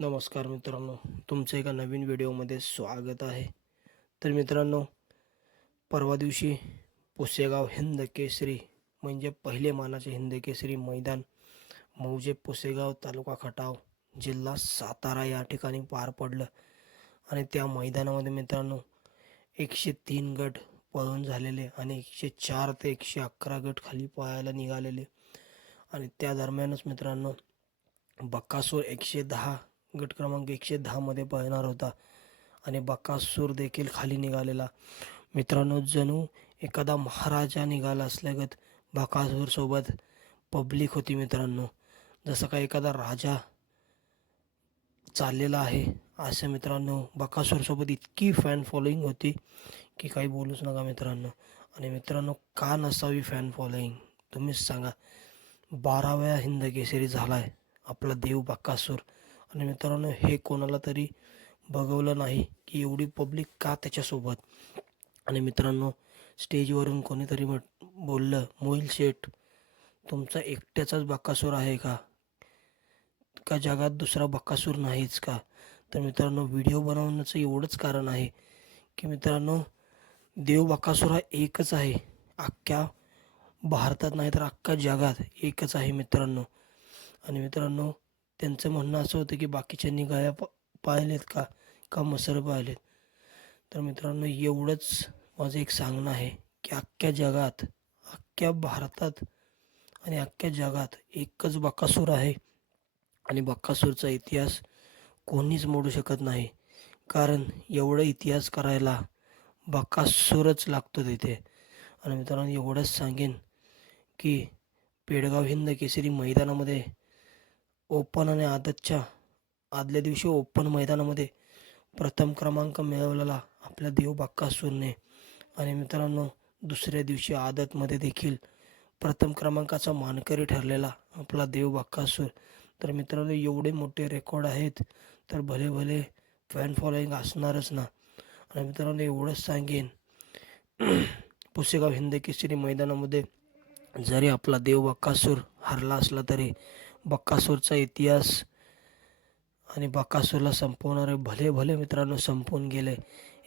नमस्कार मित्रांनो तुमचं एका नवीन व्हिडिओमध्ये स्वागत आहे. तर मित्रांनो परवा दिवशी पुसेगाव हिंद केसरी म्हणजे पहिले मानाचे हिंद केसरी मैदान मौजे पुसेगाव तालुका खटाव जिल्हा सातारा या ठिकाणी पार पडलं. आणि त्या मैदानामध्ये मित्रांनो एकशे तीन गट पळून झालेले आणि एकशे चार ते एकशे अकरा गट खाली पळायला निघालेले. आणि त्या दरम्यानच मित्रांनो बक्कासूर एकशे दहा गट क्रमांक एकशे दहामध्ये पाहणार होता. आणि बक्कासूर देखील खाली निघालेला. मित्रांनो जणू एखादा महाराजा निघाला असल्यागत बकासूरसोबत पब्लिक होती मित्रांनो. जसं का एखादा राजा चाललेला आहे असं मित्रांनो बकासूरसोबत इतकी फॅन फॉलोईंग होती की काही बोलूच नका मित्रांनो. आणि मित्रांनो का नसावी फॅन फॉलोईंग तुम्हीच सांगा. बाराव्या हिंद केसरी झाला आहे आपला देव बक्कासूर आणि मित्रांनो हे कोणाला तरी बघवलं नाही की एवढी पब्लिक का त्याच्यासोबत? आणि मित्रांनो स्टेजवरून कोणीतरी म्हट बोललं मोहिल शेठ तुमचा एकट्याचाच बक्कासूर आहे का? का जगात दुसरा बक्कासूर नाहीच का? तर मित्रांनो व्हिडिओ बनवण्याचं एवढंच कारण आहे की मित्रांनो देव बक्कासूर हा एकच आहे. अख्ख्या भारतात नाही तर अख्ख्या जगात एकच आहे मित्रांनो. आणि मित्रांनो त्यांचं म्हणणं असं होतं की बाकीच्यांनी गाया प पाहिलेत का? का मसर पाहिलेत? तर मित्रांनो एवढंच माझं एक सांगणं आहे की अख्ख्या जगात अख्ख्या भारतात आणि अख्ख्या जगात एकच बकासूर आहे. आणि बक्कासूरचा इतिहास कोणीच मोडू शकत नाही. कारण एवढं इतिहास करायला बक्कासूरच लागतो तिथे. आणि मित्रांनो एवढंच सांगेन की पेडगाव हिंद केसरी मैदानामध्ये ओपन आणि आदतच्या आदल्या दिवशी ओपन मैदानामध्ये प्रथम क्रमांक मिळवलेला आपल्या देव बाक्कासूरने आणि मित्रांनो दुसऱ्या दिवशी आदतमध्ये देखील प्रथम क्रमांकाचा मानकरी ठरलेला आपला देव बाक्कासूर तर मित्रांनो एवढे मोठे रेकॉर्ड आहेत तर भले भले फॅन फॉलोईंग असणारच ना. आणि मित्रांनो एवढंच सांगेन पुसेगाव हिंद केसरी मैदानामध्ये जरी आपला देव बाक्कासूर हरला असला तरी बक्कासूरचा इतिहास आणि बक्कासूरला संपवणारे भले भले मित्रांनो संपून गेले.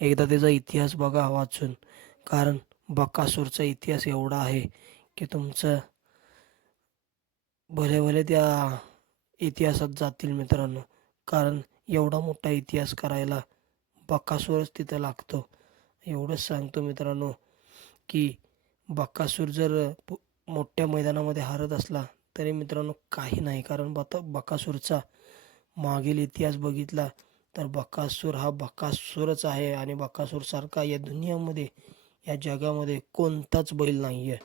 एकदा त्याचा इतिहास बघा वाचून. कारण बक्कासूरचा इतिहास एवढा आहे की तुमचं भले भले त्या इतिहासात जातील मित्रांनो. कारण एवढा मोठा इतिहास करायला बक्कासूरच तिथं लागतो. एवढंच सांगतो मित्रांनो की बक्कासूर जर मोठ्या मैदानामध्ये हरत असला तरी मित्रांनो काही नाही कारण बता बकासूरचा मागील इतिहास बघितला तर बकासूर हा बकासूरच आहे आणि बकासूरसारखा या दुनियामध्ये या जगामध्ये कोणताच बैल नाही आहे